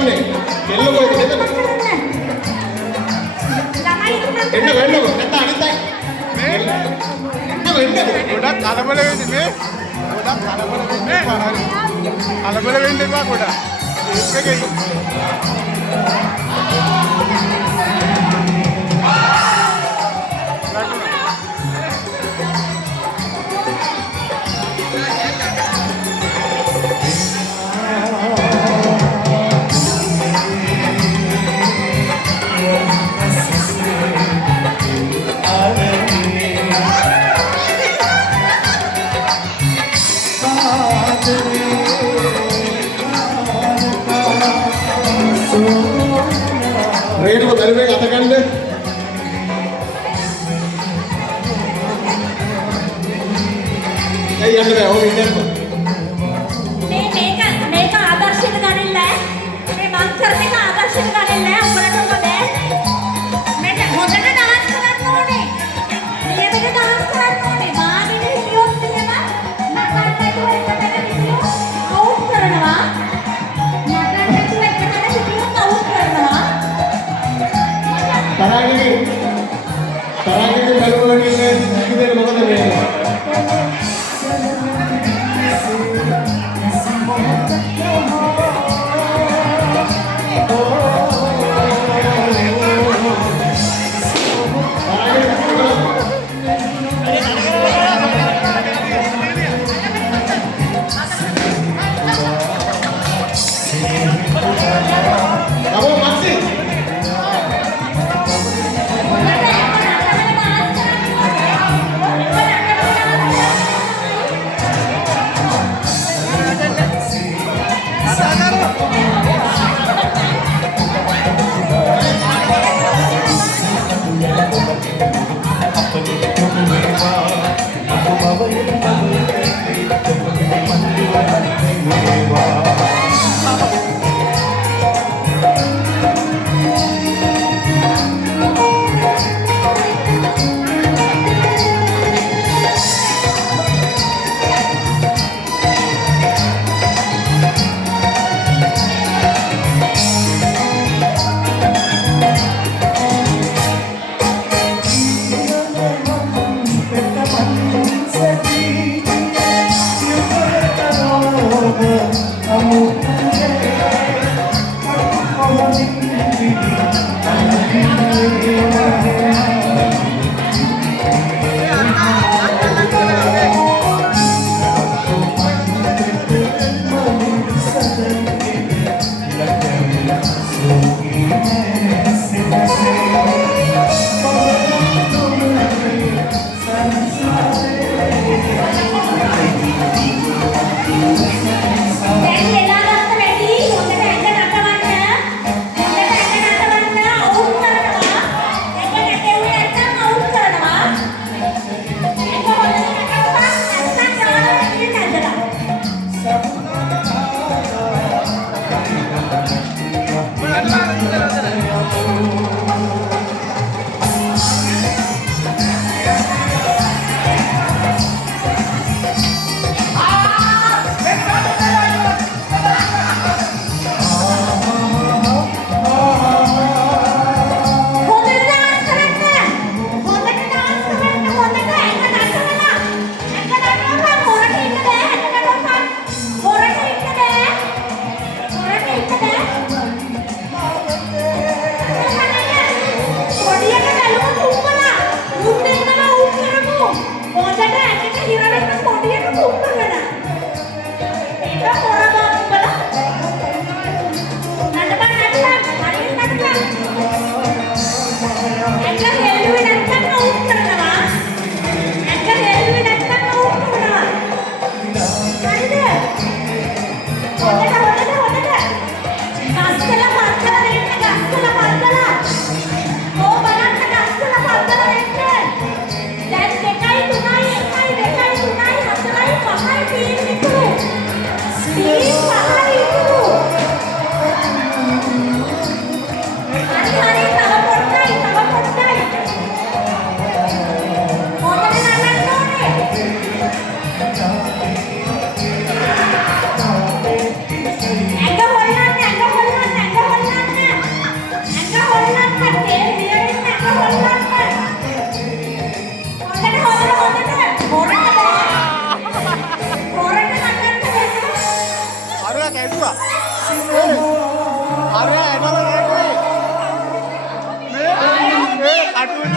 කරන්නේ. කෙල්ල කොහෙද මෙතන? එන්න වෙන්නකො. නැත්නම් අනිත් අය. මේ එන්න වෙන්නකො. ගොඩක් කලබල වෙන්නේ මේ. ගොඩක් කලබල වෙන්නේ. කලබල වෙන්න එපා ගොඩක්. ඒක එකයි. රේඩුව බැලුවේ අත ගන්න. ඇයි යන්න බෑ ඕක ඉන්නකො. මේක ආදර්ශයට ගන්නේ නැහැ. මේ මං කරන එක ආදර්ශයට ගන්නේ නැහැ. උඹලට ඔබ බෑ. මේක හොඳට ඩාන්ස් කරන්න ඕනේ. නියමට ඩාන්ස් කරන්න ඕනේ. මාගෙන හිටියොත් එහෙම නටන්නට එකට හිටියොත් අවුට් කරනවා. නටන්නට එකට හිටියොත් අවුට් කරනවා. තරංගගේ බැලුවා කියන්නේ ඉතින් මොකද වෙන්නේ? අර ඇනලා මේ කටුනේ